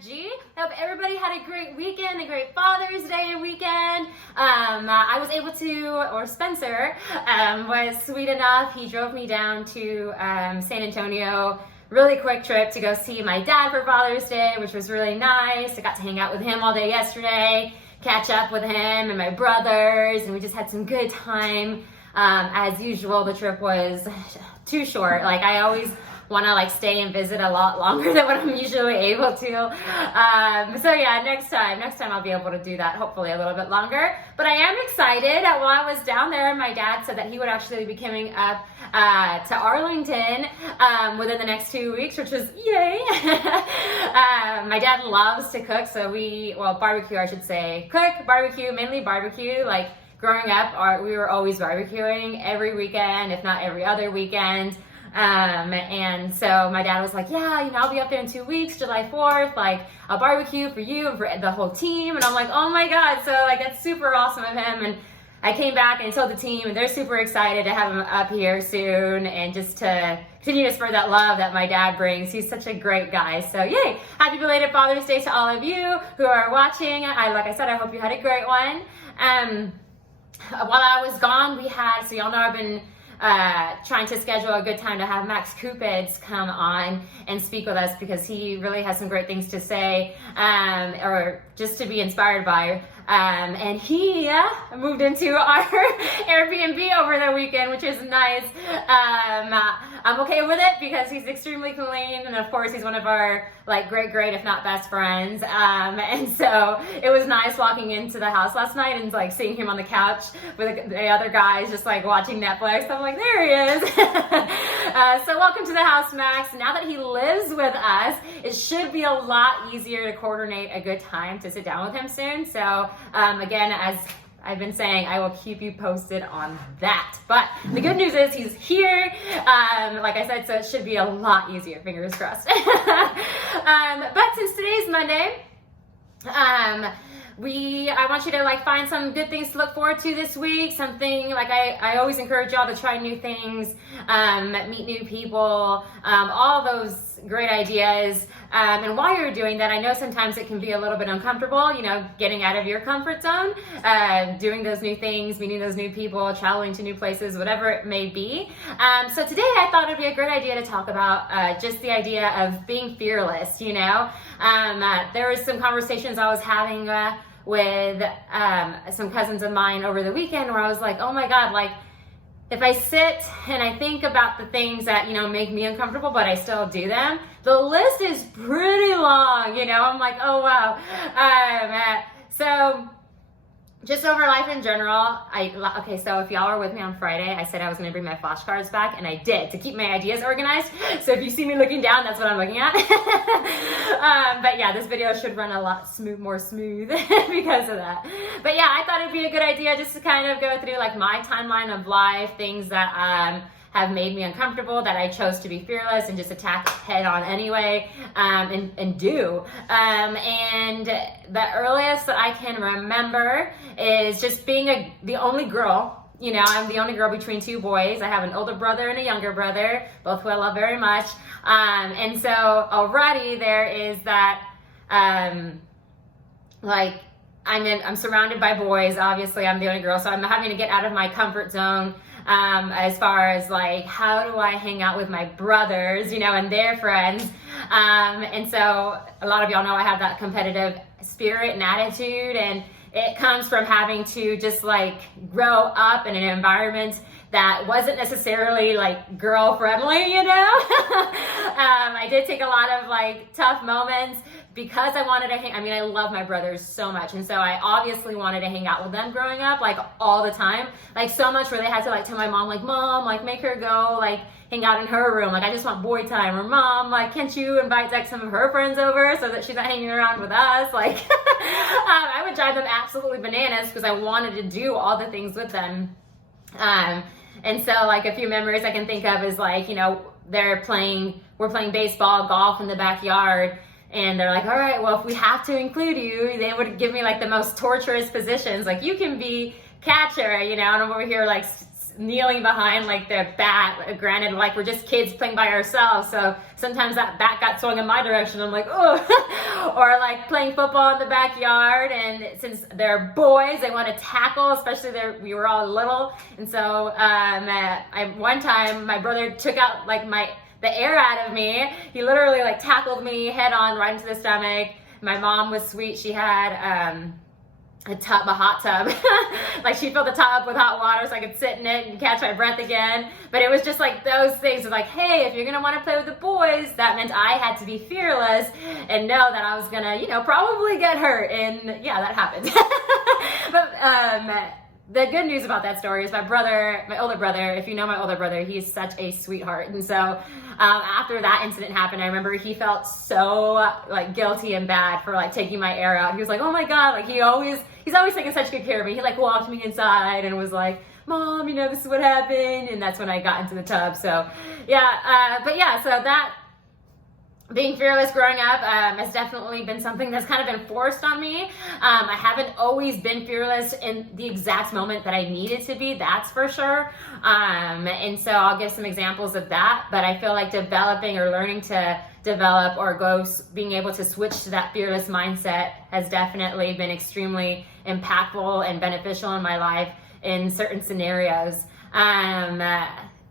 G. I hope everybody had a great weekend, a great Father's Day weekend. I was able to, or Spencer was sweet enough. He drove me down to San Antonio. Really quick trip to go see my dad for Father's Day, which was really nice. I got to hang out with him all day yesterday, catch up with him and my brothers, and we just had some good time. As usual, the trip was too short. Like, I always want to stay and visit a lot longer than what I'm usually able to. So yeah, next time I'll be able to do that, hopefully a little bit longer. But I am excited. While I was down there, my dad said that he would actually be coming up to Arlington within the next 2 weeks, which was yay. My dad loves to cook, so barbecue, I should say. Cook, barbecue, mainly barbecue. Like, growing up, we were always barbecuing every weekend, if not every other weekend. And so my dad was like, yeah, I'll be up there in 2 weeks, July 4th, I'll barbecue for you and for the whole team. And I'm like, oh my God. So that's super awesome of him. And I came back and told the team, and they're super excited to have him up here soon and just to continue to spread that love that my dad brings. He's such a great guy. So yay. Happy belated Father's Day to all of you who are watching. Like I said, I hope you had a great one. While I was gone, so y'all know I've been trying to schedule a good time to have Max Cupids come on and speak with us, because he really has some great things to say, or just to be inspired by. And he moved into our Airbnb over the weekend, which is nice. I'm okay with it because he's extremely clean, and of course he's one of our great, if not best friends. And so it was nice walking into the house last night and seeing him on the couch with the other guys just watching Netflix. I'm like, there he is. So welcome to the house, Max. Now that he lives with us, it should be a lot easier to coordinate a good time to sit down with him soon. So again, as I've been saying, I will keep you posted on that. But the good news is he's here, like I said, so it should be a lot easier, fingers crossed. But since today's Monday, I want you to find some good things to look forward to this week. Something I always encourage y'all to try new things, meet new people, all those great ideas. And while you're doing that, I know sometimes it can be a little bit uncomfortable, getting out of your comfort zone, doing those new things, meeting those new people, traveling to new places, whatever it may be. So today I thought it'd be a great idea to talk about just the idea of being fearless. There was some conversations I was having with some cousins of mine over the weekend where I was like, oh my God, if I sit and I think about the things that, make me uncomfortable, but I still do them, the list is pretty long, I'm like, oh wow. So just over life in general, so if y'all are with me on Friday, I said I was going to bring my flashcards back, and I did, to keep my ideas organized. So if you see me looking down, that's what I'm looking at. But yeah, this video should run a lot more smooth because of that. But yeah, I thought it'd be a good idea just to kind of go through my timeline of life, things that have made me uncomfortable, that I chose to be fearless and just attack head on anyway, and do. And the earliest that I can remember is just being the only girl. I'm the only girl between two boys. I have an older brother and a younger brother, both who I love very much. And so already there is that, I'm surrounded by boys. Obviously, I'm the only girl, so I'm having to get out of my comfort zone. As far as how do I hang out with my brothers, and their friends. And so a lot of y'all know I have that competitive spirit and attitude, and it comes from having to just grow up in an environment that wasn't necessarily girl friendly, I did take a lot of tough moments because I wanted to I love my brothers so much, and so I obviously wanted to hang out with them growing up, all the time, so much where they had to tell my mom, Mom, make her go, hang out in her room, I just want boy time, or Mom, can't you invite some of her friends over so that she's not hanging around with us, I would drive them absolutely bananas because I wanted to do all the things with them. And so a few memories I can think of is we're playing baseball, golf in the backyard, and they're like, all right, well, if we have to include you, they would give me the most torturous positions. You can be catcher, and I'm over here kneeling behind like the bat. Granted, like we're just kids playing by ourselves, so sometimes that bat got swung in my direction. I'm like, oh, or like playing football in the backyard, and since they're boys, they want to tackle, especially we were all little, and so one time my brother took out like the air out of me. He literally like tackled me head on right into the stomach. My mom was sweet. She had a hot tub. Like she filled the tub up with hot water so I could sit in it and catch my breath again. But it was just like those things of like, hey, if you're gonna want to play with the boys, that meant I had to be fearless and know that I was gonna, probably get hurt. And yeah, that happened. But the good news about that story is my older brother, if you know my older brother, he's such a sweetheart. And so after that incident happened, I remember he felt so like guilty and bad for like taking my air out. He was like, oh my God, like he's always taking such good care of me. He like walked me inside and was like, Mom, this is what happened. And that's when I got into the tub. So yeah, so that being fearless growing up has definitely been something that's kind of been forced on me. I haven't always been fearless in the exact moment that I needed to be, that's for sure. And so I'll give some examples of that, but I feel like developing or learning to develop or being able to switch to that fearless mindset has definitely been extremely impactful and beneficial in my life in certain scenarios.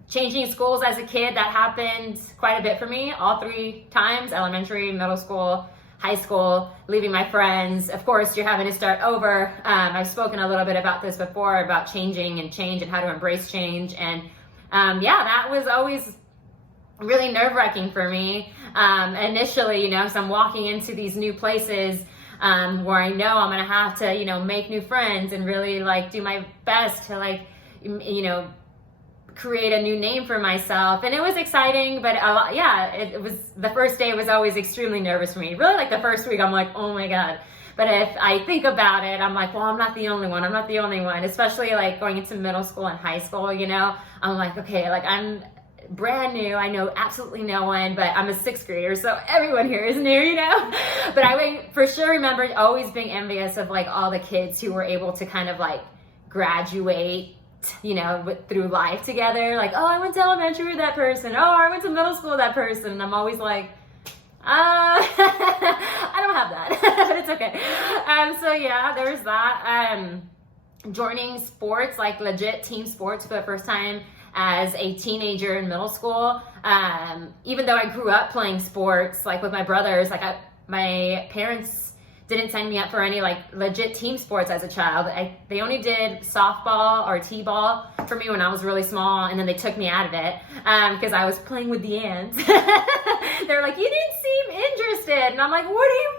Changing schools as a kid, that happened quite a bit for me, all 3 times: elementary, middle school, high school, leaving my friends. Of course, you're having to start over. I've spoken a little bit about this before, about changing and change and how to embrace change. And that was always really nerve-wracking for me. Initially, so I'm walking into these new places where I know I'm gonna have to, make new friends and really like do my best to create a new name for myself. And it was exciting, but it was, the first day was always extremely nervous for me. Really, like the first week, I'm like, oh my God. But if I think about it, I'm like, well, I'm not the only one. I'm not the only one. Especially like going into middle school and high school, I'm like, okay, like I'm brand new. I know absolutely no one, but I'm a 6th grader, so everyone here is new, But I for sure remember always being envious of like all the kids who were able to kind of like graduate through life together. Like, oh, I went to elementary with that person. Oh, I went to middle school with that person. And I'm always like, I don't have that, but it's okay. So yeah, there's that. Joining sports, like legit team sports for the first time as a teenager in middle school. Even though I grew up playing sports, like with my brothers, like my parents didn't sign me up for any like legit team sports as a child. They only did softball or t-ball for me when I was really small, and then they took me out of it because I was playing with the ants. They're like, you didn't seem interested. And I'm like, what do you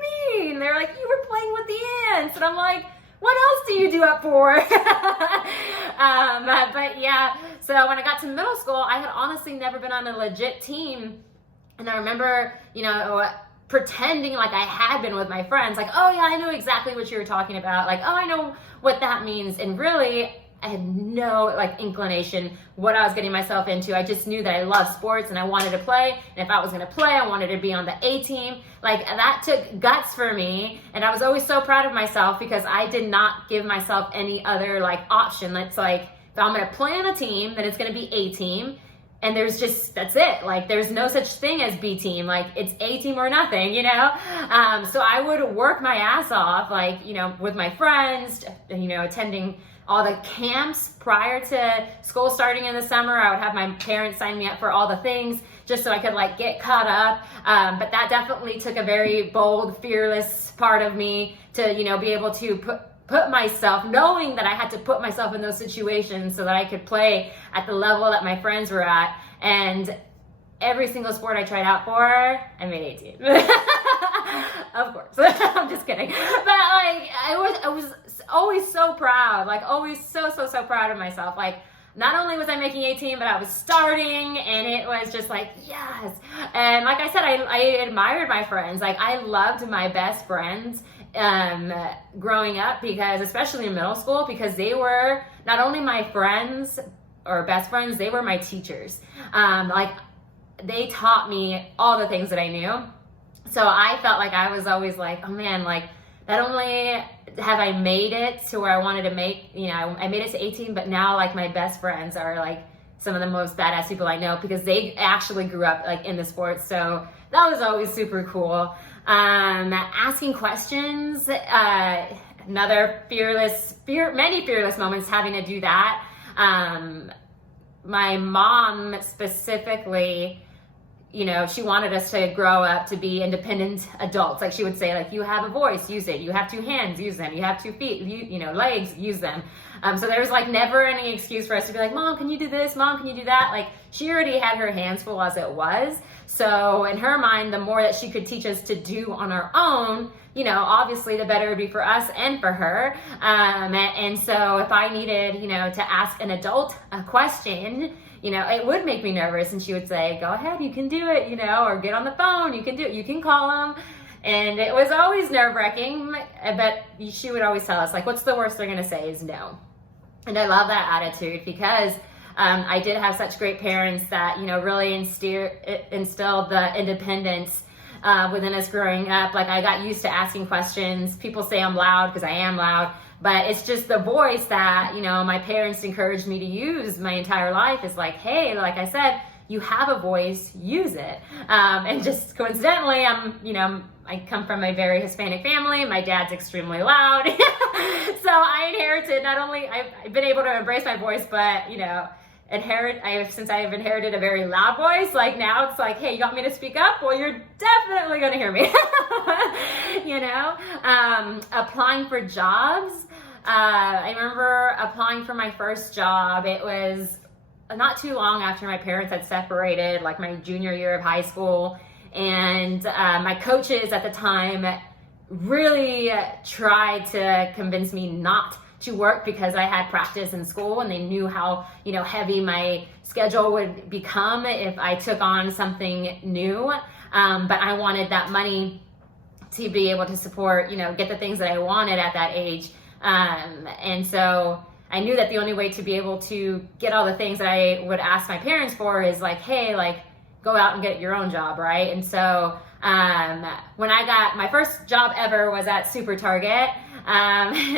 mean? They're like, you were playing with the ants. And I'm like, what else do you do it for? But yeah, so when I got to middle school, I had honestly never been on a legit team. And I remember, pretending like I had been with my friends, like, oh yeah, I know exactly what you were talking about. Like, oh, I know what that means. And really, I had no like inclination what I was getting myself into. I just knew that I loved sports and I wanted to play. And if I was going to play, I wanted to be on the A team. Like that took guts for me. And I was always so proud of myself because I did not give myself any other like option. That's like, if I'm going to play on a team, then it's going to be A team. And that's it. Like, there's no such thing as B team. Like, it's A team or nothing, So I would work my ass off, like, with my friends, attending all the camps prior to school starting in the summer. I would have my parents sign me up for all the things just so I could, like, get caught up. But that definitely took a very bold, fearless part of me to, be able to put myself, knowing that I had to put myself in those situations so that I could play at the level that my friends were at. And every single sport I tried out for, I made 18. Of course. I'm just kidding. But like, I was always so proud, like always so proud of myself. Like, not only was I making 18, but I was starting, and it was just like, yes. And like I said, I admired my friends. Like, I loved my best friends growing up, because especially in middle school, because they were not only my friends or best friends, they were my teachers. Like, they taught me all the things that I knew. So I felt like I was always like, oh man, like not only have I made it to where I wanted to make, I made it to 18, but now like my best friends are like some of the most badass people I know because they actually grew up like in the sports. So that was always super cool. Asking questions, another many fearless moments having to do that. My mom specifically, she wanted us to grow up to be independent adults. Like she would say, like, you have a voice, use it. You have 2 hands, use them. You have 2 feet, legs, use them. So there was like never any excuse for us to be like, Mom, can you do this? Mom, can you do that? Like she already had her hands full as it was. So in her mind, the more that she could teach us to do on our own, obviously the better it would be for us and for her. And so if I needed, to ask an adult a question, it would make me nervous. And she would say, go ahead, you can do it, or get on the phone, you can do it, you can call them. And it was always nerve-wracking, but she would always tell us, like, what's the worst they're gonna say is no. And I love that attitude because I did have such great parents that, really instilled the independence within us growing up. Like I got used to asking questions. People say I'm loud because I am loud, but it's just the voice that, my parents encouraged me to use my entire life is like, hey, like I said, you have a voice, use it. And just coincidentally, I come from a very Hispanic family. My dad's extremely loud. So I inherited, not only, I've been able to embrace my voice, but, since I have inherited a very loud voice, like now it's like, hey, you want me to speak up? Well, you're definitely going to hear me. Applying for jobs. I remember applying for my first job. It was not too long after my parents had separated, like my junior year of high school. And my coaches at the time really tried to convince me not to work because I had practice in school and they knew how, heavy my schedule would become if I took on something new. But I wanted that money to be able to support, get the things that I wanted at that age. And so I knew that the only way to be able to get all the things that I would ask my parents for is like, hey, like, go out and get your own job, right? And so when I got my first job ever was at Super Target. And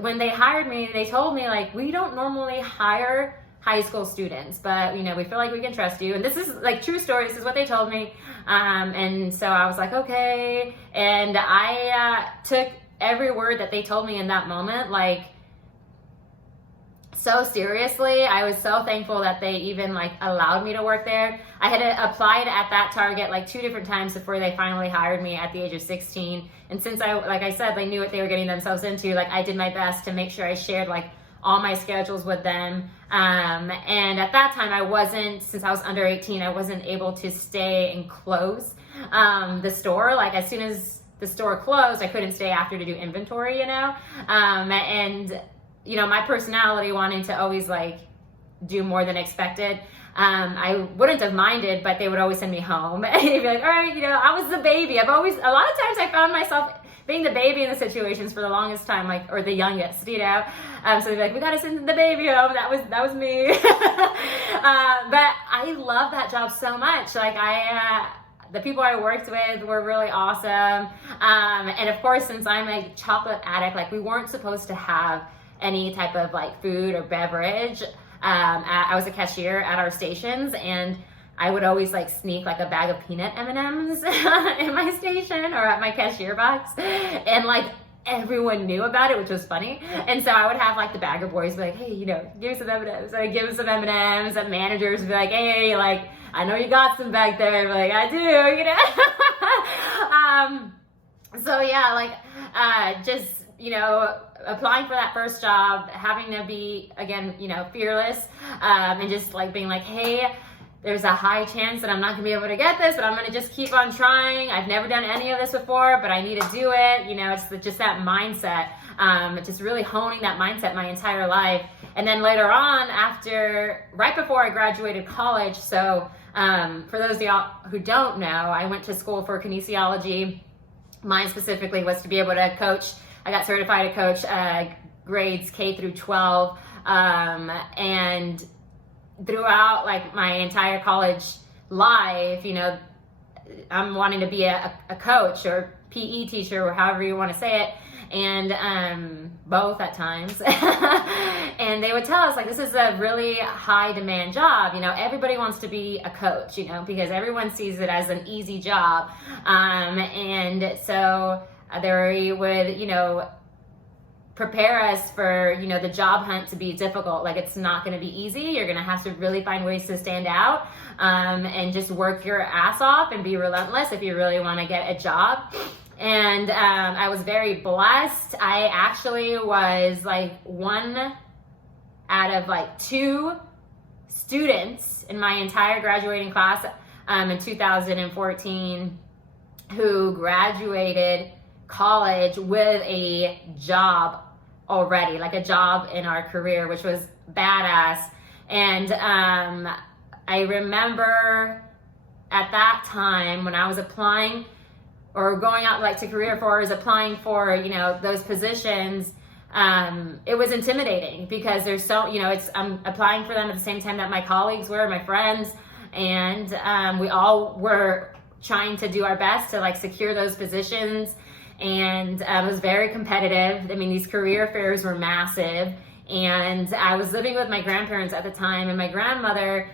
when they hired me, they told me, like, we don't normally hire high school students, but, we feel like we can trust you. And this is like true story. This is what they told me. And so I was like, okay. And I took every word that they told me in that moment, like, so seriously. I was so thankful that they even like allowed me to work there. I had applied at that Target like 2 different times before they finally hired me at the age of 16. And since like I said, they knew what they were getting themselves into, like I did my best to make sure I shared like all my schedules with them. And at that time since I was under 18, I wasn't able to stay and close the store. Like as soon as the store closed, I couldn't stay after to do inventory, and my personality wanting to always like do more than expected. I wouldn't have minded, but they would always send me home. They'd be like, all right, I was the baby. A lot of times I found myself being the baby in the situations for the longest time, like, or the youngest, So they'd be like, we got to send the baby home. That was me. But I love that job so much. Like the people I worked with were really awesome. And of course, since I'm a chocolate addict, like we weren't supposed to have any type of like food or beverage. I was a cashier at our stations and I would always like sneak like a bag of peanut M&Ms in my station or at my cashier box, and like everyone knew about it, which was funny. And so I would have like the bagger boys be like, hey, give me some M&Ms. So I'd give them some M&Ms, and managers would be like, hey, like, I know you got some back there. I'd be like, I do, so yeah, like just applying for that first job, having to be, again, fearless, and just like being like, hey, there's a high chance that I'm not gonna be able to get this, but I'm gonna just keep on trying. I've never done any of this before, but I need to do it. It's just that mindset, just really honing that mindset my entire life. And then later on, right before I graduated college, so for those of y'all who don't know, I went to school for kinesiology. Mine specifically was to be able to coach. I got certified to coach grades K through 12, and throughout like my entire college life, I'm wanting to be a coach or PE teacher, or however you want to say it, and both at times. And they would tell us, like, this is a really high demand job. You know, everybody wants to be a coach, you know, because everyone sees it as an easy job. And so they would, you know, prepare us for, you know, the job hunt to be difficult. Like, it's not going to be easy. You're going to have to really find ways to stand out, and just work your ass off and be relentless if you really want to get a job. And I was very blessed. I actually was like one out of like 2 students in my entire graduating class in 2014 who graduated college with a job already, like a job in our career, which was badass. And I remember at that time when I was applying or going out like to career fairs, applying for, you know, those positions, it was intimidating because there's so, you know, I'm applying for them at the same time that my colleagues were, my friends, and we all were trying to do our best to like secure those positions. And it was very competitive. I mean, these career fairs were massive. And I was living with my grandparents at the time, and my grandmother,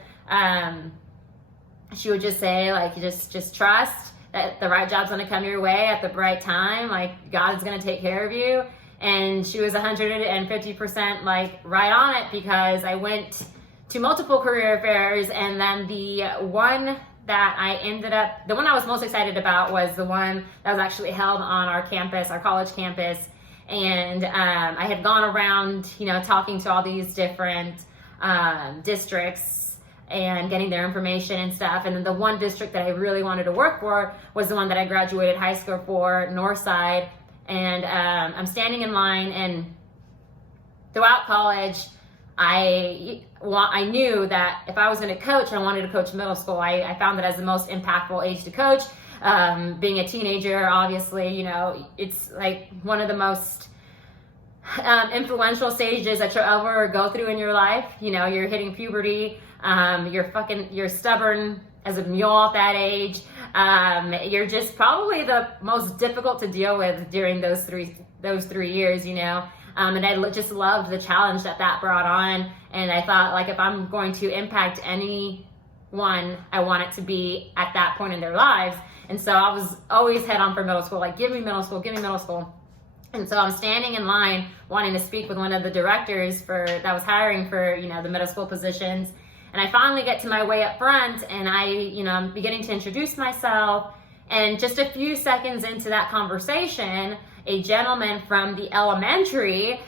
she would just say, like, just trust that the right job's going to come your way at the right time. Like, God's going to take care of you. And she was 150% like right on it, because I went to multiple career fairs, and then the one that I ended up, the one I was most excited about was the one that was actually held on our campus, our college campus. And I had gone around, you know, talking to all these different districts and getting their information and stuff. And then the one district that I really wanted to work for was the one that I graduated high school for, Northside. And I'm standing in line, and throughout college, I knew that if I was going to coach, I wanted to coach middle school. I found that as the most impactful age to coach. Being a teenager, obviously, you know, it's like one of the most influential stages that you'll ever go through in your life. You know, you're hitting puberty. You're stubborn as a mule at that age. You're just probably the most difficult to deal with during those three years, you know. And I just loved the challenge that brought on. And I thought, like, if I'm going to impact anyone, I want it to be at that point in their lives. And so I was always head on for middle school, like, give me middle school, give me middle school. And so I'm standing in line wanting to speak with one of the directors that was hiring for, you know, the middle school positions. And I finally get to my way up front, and I'm beginning to introduce myself. And just a few seconds into that conversation, a gentleman from the elementary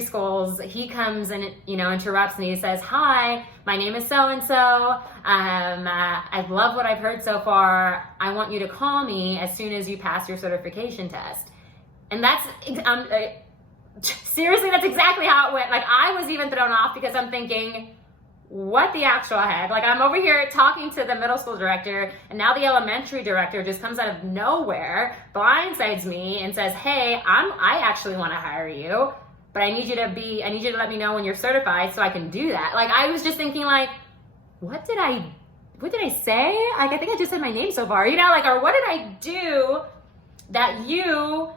schools, he comes and, you know, interrupts, and he says, "Hi, my name is so-and-so. I love what I've heard so far. I want you to call me as soon as you pass your certification test." And seriously, that's exactly how it went. Like, I was even thrown off because I'm thinking, what the actual heck? Like, I'm over here talking to the middle school director, and now the elementary director just comes out of nowhere, blindsides me, and says, "Hey, I actually want to hire you, but I need you to let me know when you're certified so I can do that." Like, I was just thinking, like, what did I say? Like, I think I just said my name so far, you know, like, or what did I do that you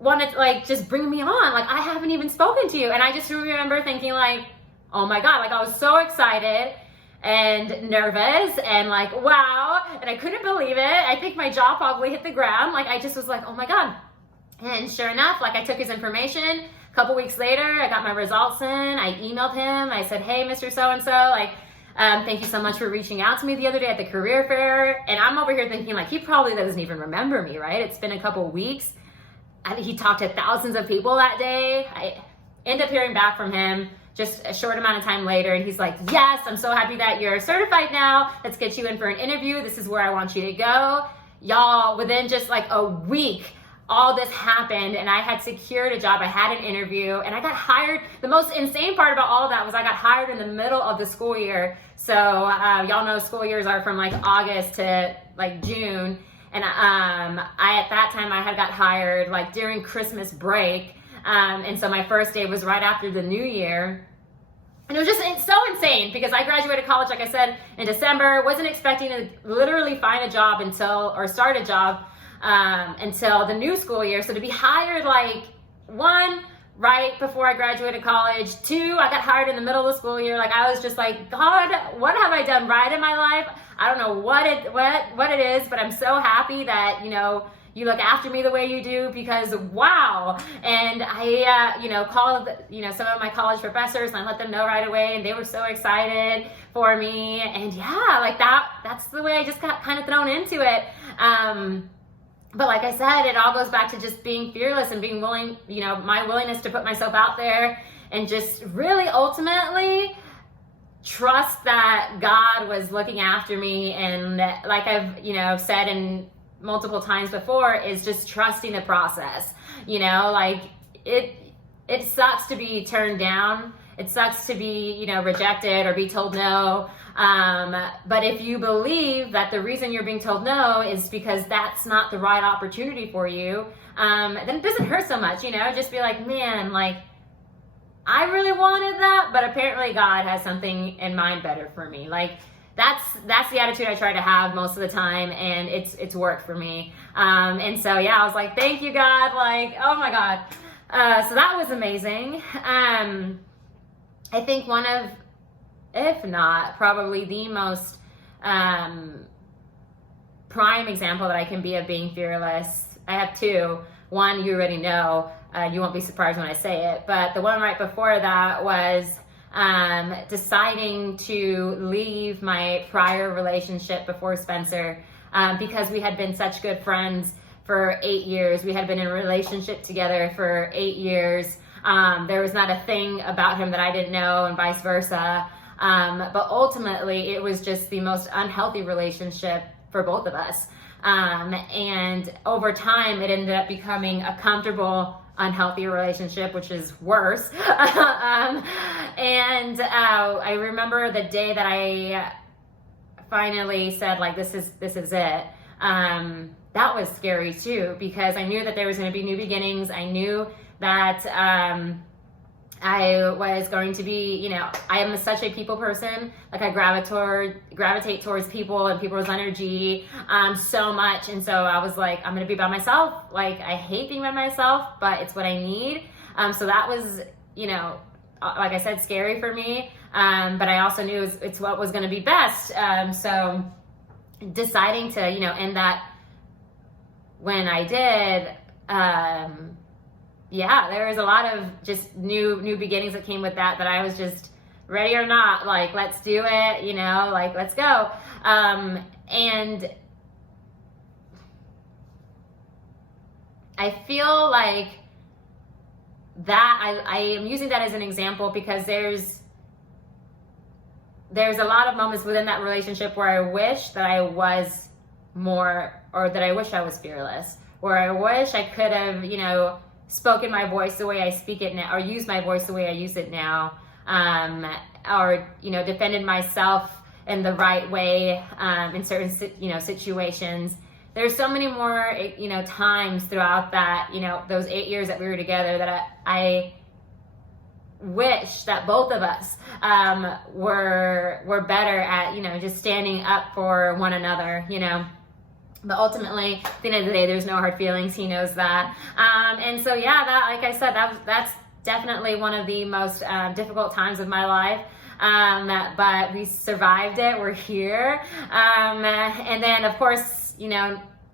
wanted to, like, just bring me on? Like, I haven't even spoken to you. And I just remember thinking, like, oh my God, like, I was so excited and nervous and like, wow. And I couldn't believe it. I think my jaw probably hit the ground. Like, I just was like, oh my God. And sure enough, like, I took his information. A couple weeks later, I got my results in. I emailed him. I said, "Hey, Mr. So-and-so, like, thank you so much for reaching out to me the other day at the career fair." And I'm over here thinking, like, he probably doesn't even remember me, right? It's been a couple weeks. He talked to thousands of people that day. I end up hearing back from him just a short amount of time later, and he's like, "Yes, I'm so happy that you're certified now. Let's get you in for an interview. This is where I want you to go." Y'all, within just like a week, all this happened, and I had secured a job. I had an interview, and I got hired. The most insane part about all of that was I got hired in the middle of the school year. So y'all know school years are from like August to like June. And at that time, I had got hired like during Christmas break. And so my first day was right after the new year. And it was just so insane because I graduated college, like I said, in December. Wasn't expecting to literally find a job start a job until the new school year. So to be hired like one, right before I graduated college, two, I got hired in the middle of the school year. Like I was just like, God, what have I done right in my life? I don't know what it is, but I'm so happy that, you look after me the way you do, because wow. And I, called, some of my college professors, and I let them know right away, and they were so excited for me. And yeah, like that's the way I just got kind of thrown into it. But like I said, it all goes back to just being fearless and being willing, my willingness to put myself out there and just really ultimately trust that God was looking after me. And like I've, said in multiple times before, is just trusting the process. Like it sucks to be turned down. It sucks to be, rejected or be told no. But if you believe that the reason you're being told no is because that's not the right opportunity for you, then it doesn't hurt so much, just be like, man, like I really wanted that, but apparently God has something in mind better for me. Like that's the attitude I try to have most of the time, and it's worked for me. And so yeah, I was like, thank you, God. Like, oh my God. So that was amazing. I think one of, if not probably the most prime example that I can be of being fearless, I have two. One, you already know, you won't be surprised when I say it, but the one right before that was deciding to leave my prior relationship before Spencer, because we had been such good friends for 8 years. We had been in a relationship together for 8 years. There was not a thing about him that I didn't know, and vice versa. But ultimately, it was just the most unhealthy relationship for both of us. And over time, it ended up becoming a comfortable, unhealthy relationship, which is worse. And I remember the day that I finally said, like, this is it. That was scary too, because I knew that there was going to be new beginnings. I knew that I was going to be, I am such a people person. Like I gravitate towards people and people's energy so much. And so I was like, I'm going to be by myself. Like I hate being by myself, but it's what I need. So that was, like I said, scary for me. But I also knew it's what was going to be best. So deciding to, end that when I did, yeah, there was a lot of just new beginnings that came with that I was just ready or not, like, let's do it, like, let's go. And I feel like that I am using that as an example because there's a lot of moments within that relationship where I wish that I was more, or that I wish I was fearless, where I wish I could have, spoken my voice the way I speak it now, or used my voice the way I use it now, or, defended myself in the right way in certain, situations. There's so many more, times throughout that, those 8 years that we were together that I wish that both of us were better at, just standing up for one another, But ultimately, at the end of the day, there's no hard feelings. He knows that. And so, yeah, that, like I said, that's definitely one of the most difficult times of my life. But we survived it. We're here. And then, of course,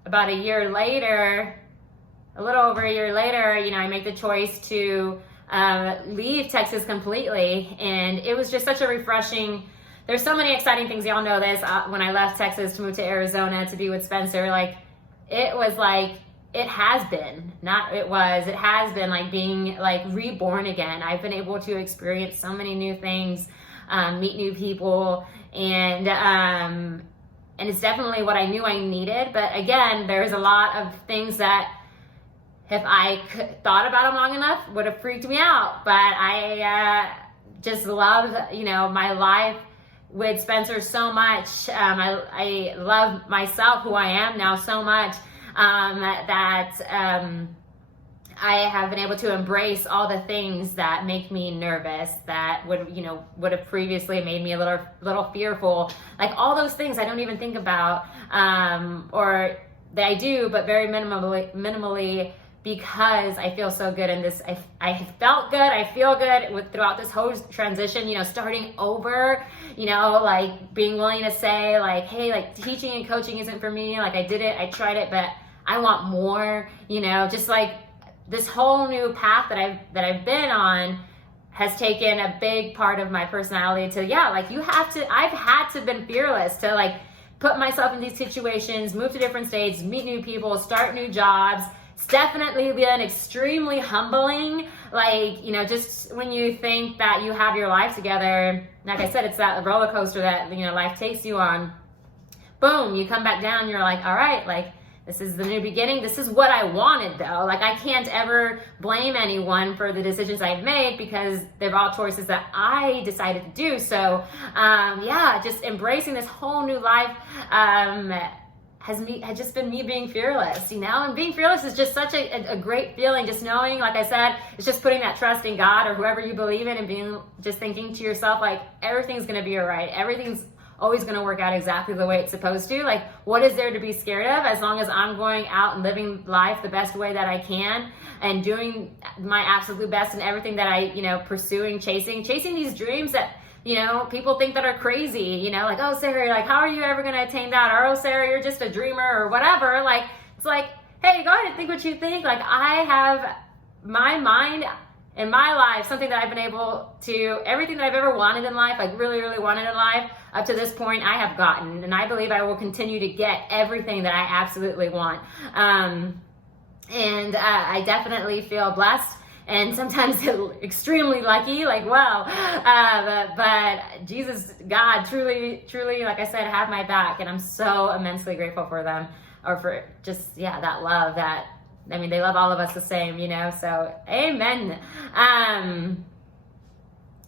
about a year later, a little over a year later, I make the choice to leave Texas completely. And it was just such a refreshing. There's so many exciting things. Y'all know this. When I left Texas to move to Arizona to be with Spencer, it has been like being like reborn again. I've been able to experience so many new things, meet new people, and it's definitely what I knew I needed. But again, there's a lot of things that if I thought about them long enough would have freaked me out. But I just love, my life with Spencer so much. I love myself, who I am now, so much that I have been able to embrace all the things that make me nervous, that would have previously made me a little fearful. Like all those things I don't even think about, or that I do, but very minimally, because I feel so good in this. I felt good. I feel good throughout this whole transition. Starting over. Like being willing to say, like, hey, like teaching and coaching isn't for me. Like I did it, I tried it, but I want more. Just like. This whole new path that I've been on has taken a big part of my personality to, I've had to been fearless to like put myself in these situations, move to different states, meet new people, start new jobs. It's definitely been extremely humbling. Like, just when you think that you have your life together, like I said, it's that roller coaster that, life takes you on. Boom, you come back down, you're like, all right, like, this is the new beginning. This is what I wanted, though. Like, I can't ever blame anyone for the decisions I've made because they're all choices that I decided to do. So, just embracing this whole new life has just been me being fearless, And being fearless is just such a great feeling. Just knowing, like I said, it's just putting that trust in God or whoever you believe in, and just thinking to yourself, like, everything's going to be all right. Everything's always going to work out exactly the way it's supposed to. Like, what is there to be scared of, as long as I'm going out and living life the best way that I can and doing my absolute best in everything that I, pursuing, chasing these dreams that, people think that are crazy, like, oh, Sarah, like, how are you ever going to attain that? Or, oh, Sarah, you're just a dreamer or whatever. Like, it's like, hey, go ahead and think what you think. Like, I have my mind in my life, something that I've been able to, everything that I've ever wanted in life, like really, really wanted in life, up to this point, I have gotten, and I believe I will continue to get everything that I absolutely want. I definitely feel blessed, and sometimes extremely lucky, like, wow. But Jesus, God, truly, truly, like I said, have my back, and I'm so immensely grateful for them, or for just, that love that, they love all of us the same, so amen.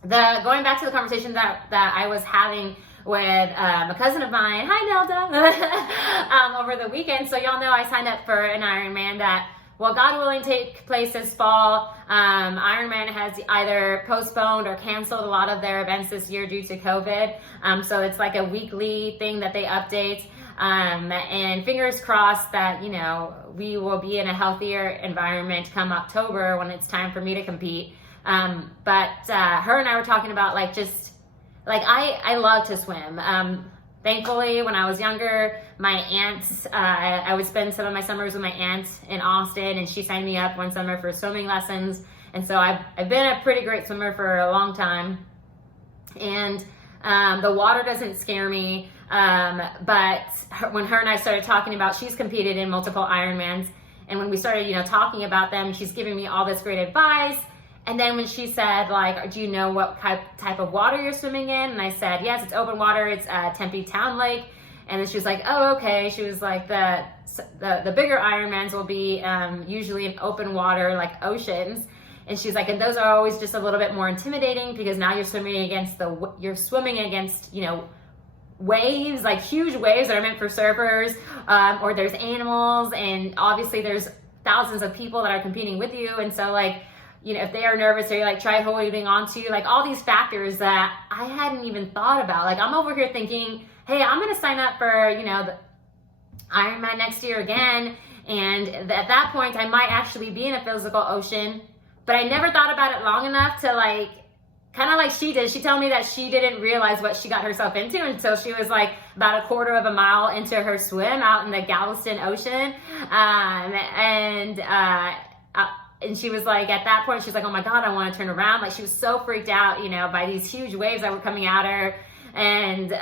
Going back to the conversation that I was having with a cousin of mine, hi Nelda, over the weekend. So y'all know I signed up for an Ironman that, well, God willing, take place this fall. Ironman has either postponed or canceled a lot of their events this year due to COVID. So it's like a weekly thing that they update. And fingers crossed that, we will be in a healthier environment come October when it's time for me to compete. But her and I were talking about I love to swim. Thankfully, when I was younger, my aunt, I would spend some of my summers with my aunt in Austin, and she signed me up one summer for swimming lessons. And so I've been a pretty great swimmer for a long time. And the water doesn't scare me. But when her and I started talking about, she's competed in multiple Ironmans, and when we started, talking about them, she's giving me all this great advice. And then when she said, like, do you know what type of water you're swimming in? And I said, yes, it's open water. It's Tempe Town Lake. And then she was like, oh, okay. She was like, the bigger Ironmans will be usually in open water, like oceans. And she's like, and those are always just a little bit more intimidating because now you're swimming against waves, like huge waves that are meant for surfers, or there's animals, and obviously there's thousands of people that are competing with you. And so, like, if they are nervous, or like try holding on to, like, all these factors that I hadn't even thought about. Like, I'm over here thinking, hey, I'm going to sign up for, the Ironman next year again. And at that point, I might actually be in a physical ocean, but I never thought about it long enough to, like, kind of like she did. She told me that she didn't realize what she got herself into until she was like about a quarter of a mile into her swim out in the Galveston Ocean. And she was like, at that point, she was like, oh my God, I want to turn around. Like, she was so freaked out, by these huge waves that were coming at her, and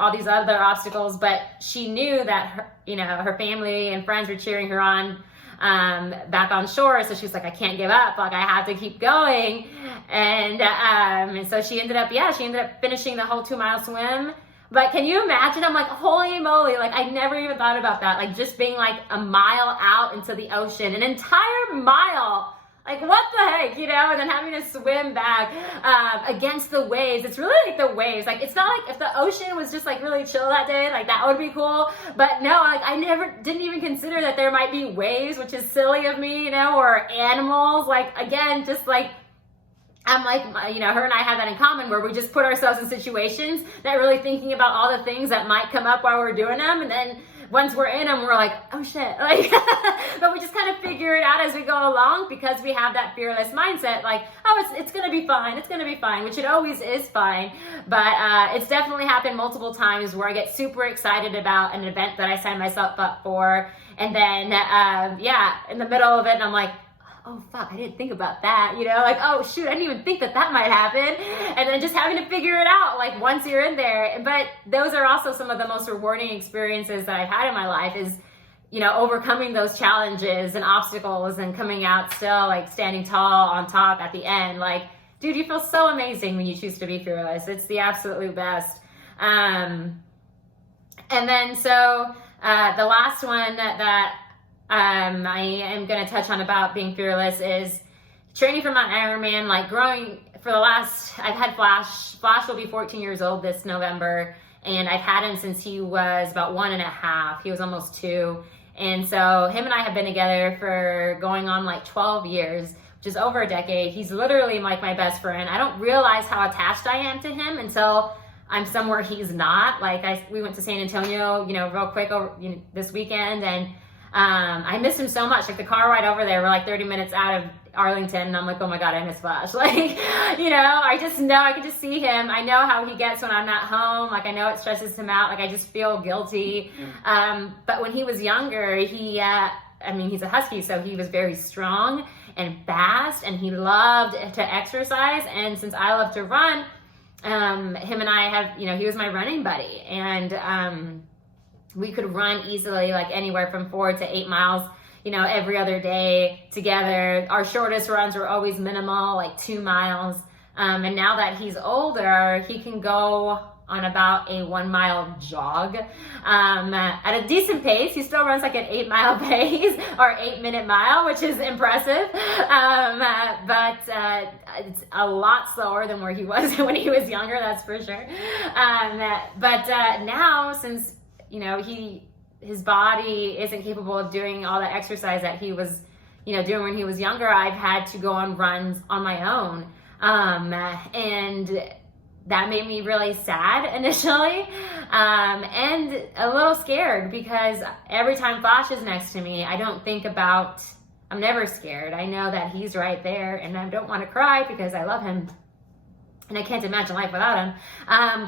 all these other obstacles. But she knew that her family and friends were cheering her on back on shore. So she's like, I can't give up. Like, I have to keep going. And so she ended up finishing the whole 2-mile swim. But can you imagine? I'm like, holy moly. Like, I never even thought about that. Like, just being like a mile out into the ocean, an entire mile Like, what the heck, you know? And then having to swim back against the waves. It's really like the waves. Like, it's not like if the ocean was just like really chill that day, like that would be cool. But no, like I didn't even consider that there might be waves, which is silly of me, you know, or animals. Like, again, just like, I'm like, you know, her and I have that in common where we just put ourselves in situations, not really thinking about all the things that might come up while we're doing them. And then once we're in them, we're like, oh shit. Like, but we just kind of figure it out as we go along because we have that fearless mindset. Like, oh, it's going to be fine. It's going to be fine, which it always is fine. But it's definitely happened multiple times where I get super excited about an event that I signed myself up for. And then, in the middle of it, and I'm like, oh fuck, I didn't think about that, you know, like, oh shoot, I didn't even think that might happen. And then just having to figure it out, like, once you're in there. But those are also some of the most rewarding experiences that I've had in my life is, you know, overcoming those challenges and obstacles and coming out still, like, standing tall on top at the end. Like, dude, you feel so amazing when you choose to be fearless. It's the absolute best. And then so the last one that I am going to touch on about being fearless is training for Mount Ironman, like growing for the last, I've had Flash will be 14 years old this November, and I've had him since he was about 1.5. He was almost 2. And so him and I have been together for going on like 12 years, which is over a decade. He's literally like my best friend. I don't realize how attached I am to him until I'm somewhere he's not. Like we went to San Antonio, you know, real quick over, you know, this weekend, and I missed him so much. Like the car ride over there, we're like 30 minutes out of Arlington, and I'm like, oh my God, I miss Flash. Like, you know, I just know, I can just see him. I know how he gets when I'm not home. Like, I know it stresses him out. Like, I just feel guilty. But when he was younger, he's a husky, so he was very strong and fast, and he loved to exercise. And since I love to run, him and I have, you know, he was my running buddy, and we could run easily, like anywhere from 4 to 8 miles, you know, every other day together. Our shortest runs were always minimal, like 2 miles. And now that he's older, he can go on about a 1 mile jog at a decent pace. He still runs like an 8 mile pace or 8 minute mile, which is impressive. But it's a lot slower than where he was when he was younger, that's for sure. But now, since, you know, his body isn't capable of doing all the exercise that he was, you know, doing when he was younger, I've had to go on runs on my own. And that made me really sad initially, and a little scared, because every time Flash is next to me, I'm never scared. I know that he's right there, and I don't want to cry because I love him. And I can't imagine life without him.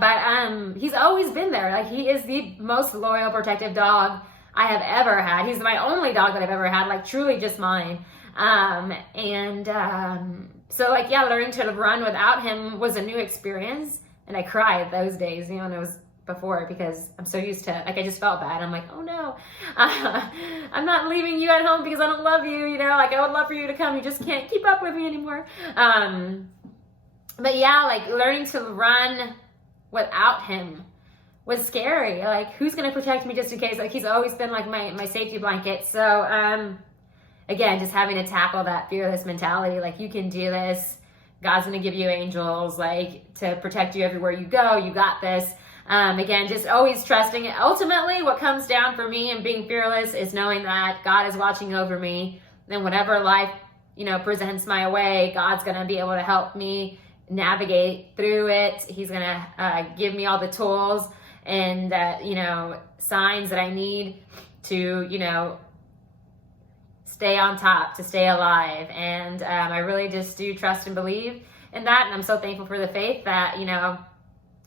But he's always been there. Like, he is the most loyal, protective dog I have ever had. He's my only dog that I've ever had, like truly just mine. So like, yeah, learning to run without him was a new experience. And I cried those days, you know, and it was before, because I'm so used to, like, I just felt bad. I'm like, oh no, I'm not leaving you at home because I don't love you, you know, like I would love for you to come. You just can't keep up with me anymore. But yeah, like learning to run without him was scary. Like, who's going to protect me just in case? Like, he's always been like my safety blanket. So, again, just having to tackle that fearless mentality. Like, you can do this. God's going to give you angels, like, to protect you everywhere you go. You got this. Again, just always trusting it. Ultimately, what comes down for me and being fearless is knowing that God is watching over me. And whatever life, you know, presents my way, God's going to be able to help me navigate through it. He's going to give me all the tools and, you know, signs that I need to, you know, stay on top, to stay alive. And I really just do trust and believe in that. And I'm so thankful for the faith that, you know,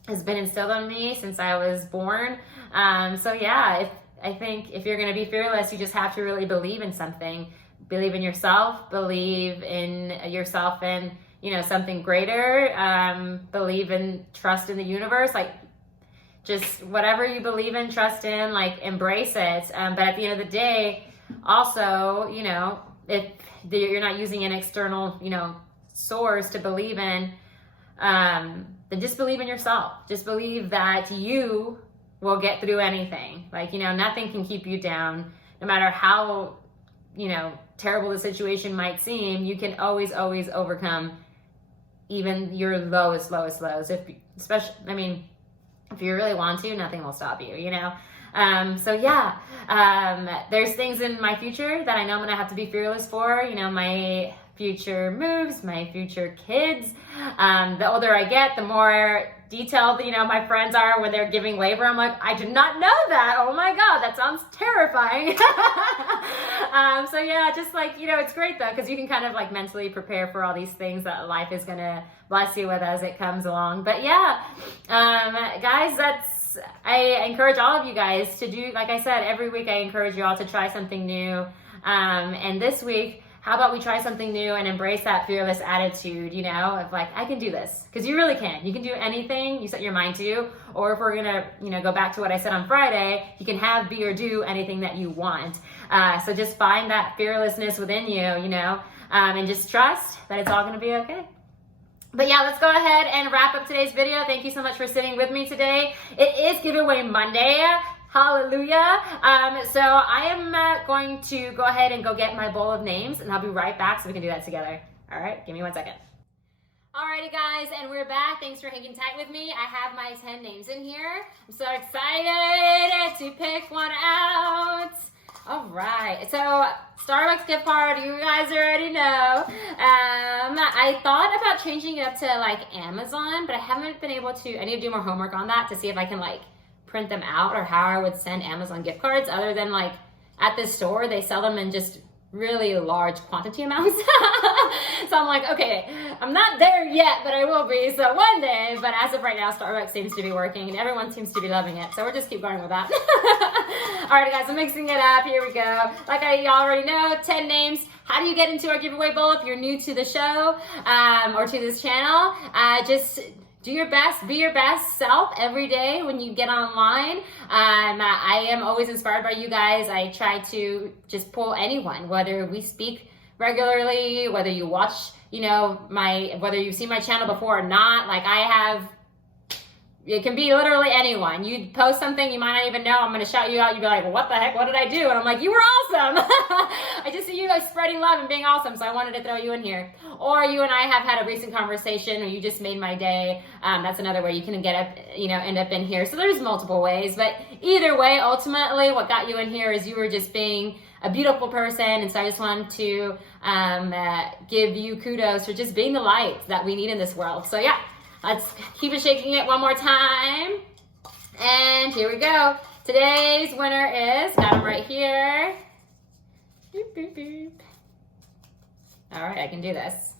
has been instilled in me since I was born. So yeah, I think if you're going to be fearless, you just have to really believe in something. Believe in yourself, believe in yourself and, you know, something greater, believe in, trust in the universe, like just whatever you believe in, trust in, like embrace it. But at the end of the day, also, you know, if you're not using an external, you know, source to believe in, then just believe in yourself. Just believe that you will get through anything. Like, you know, nothing can keep you down, no matter how, you know, terrible the situation might seem, you can always overcome even your lowest lows. If especially, I mean, if you really want to, nothing will stop you, you know? So yeah, there's things in my future that I know I'm gonna have to be fearless for, you know, my future moves, my future kids. The older I get, the more detailed, you know, my friends are when they're giving labor. I'm like, I did not know that. Oh my God, that sounds terrifying. So yeah, just like, you know, it's great though, because you can kind of like mentally prepare for all these things that life is gonna bless you with as it comes along. But yeah, guys, I encourage all of you guys to do, like I said, every week I encourage you all to try something new. And this week, how about we try something new and embrace that fearless attitude, you know, of like, I can do this. Because you really can. You can do anything you set your mind to. Or if we're going to, you know, go back to what I said on Friday, you can have, be, or do anything that you want. So just find that fearlessness within you, you know, and just trust that it's all going to be okay. But yeah, let's go ahead and wrap up today's video. Thank you so much for sitting with me today. It is Giveaway Monday. Hallelujah. So I am going to go ahead and go get my bowl of names, and I'll be right back so we can do that together. All right, give me 1 second. Alrighty guys, and we're back. Thanks for hanging tight with me. I have my 10 names in here. I'm so excited to pick one out. All right, so Starbucks gift card, you guys already know. I thought about changing it up to like Amazon, but I haven't been able to. I need to do more homework on that to see if I can like print them out or how I would send Amazon gift cards, other than like at the store they sell them in just really large quantity amounts. So I'm like, okay, I'm not there yet, but I will be, so one day. But as of right now, Starbucks seems to be working and everyone seems to be loving it, so we'll just keep going with that. Alright guys, I'm mixing it up. Here we go. Like I already know, 10 names. How do you get into our giveaway bowl if you're new to the show or to this channel? Just do your best, be your best self every day when you get online. I am always inspired by you guys. I try to just pull anyone, whether we speak regularly, whether you watch, you know, whether you've seen my channel before or not. Like it can be literally anyone. You post something you might not even know, I'm gonna shout you out, you'd be like, well, what the heck, what did I do? And I'm like, you were awesome. I just see you guys spreading love and being awesome, so I wanted to throw you in here. Or you and I have had a recent conversation, or you just made my day. That's another way you can get up, you know, end up in here. So there's multiple ways, but either way, ultimately, what got you in here is you were just being a beautiful person, and so I just wanted to give you kudos for just being the light that we need in this world. So yeah. Let's keep it shaking it one more time. And here we go. Today's winner is, got him right here. Boop, boop, boop. All right, I can do this.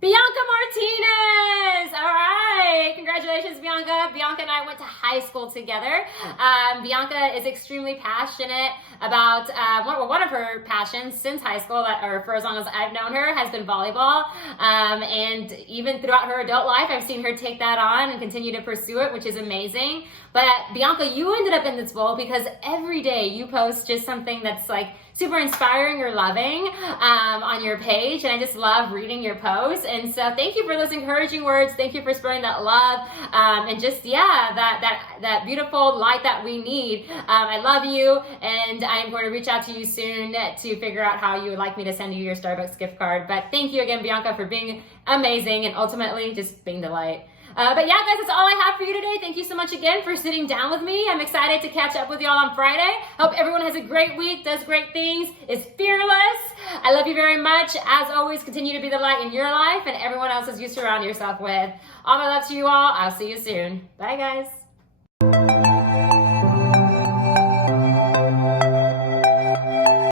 Bianca Martinez! All right, congratulations, Bianca. Bianca and I went to high school together. Bianca is extremely passionate about, one of her passions since high school, or for as long as I've known her, has been volleyball. And even throughout her adult life, I've seen her take that on and continue to pursue it, which is amazing. But Bianca, you ended up in this bowl because every day you post just something that's like super inspiring or loving on your page, and I just love reading your posts. And so thank you for those encouraging words. Thank you for spreading that love and just, yeah, that beautiful light that we need. I love you, and I'm going to reach out to you soon to figure out how you would like me to send you your Starbucks gift card. But thank you again, Bianca, for being amazing and ultimately just being the light. But yeah, guys, that's all I have for you today. Thank you so much again for sitting down with me. I'm excited to catch up with y'all on Friday. Hope everyone has a great week, does great things, is fearless. I love you very much. As always, continue to be the light in your life and everyone else's you surround yourself with. All my love to you all. I'll see you soon. Bye, guys.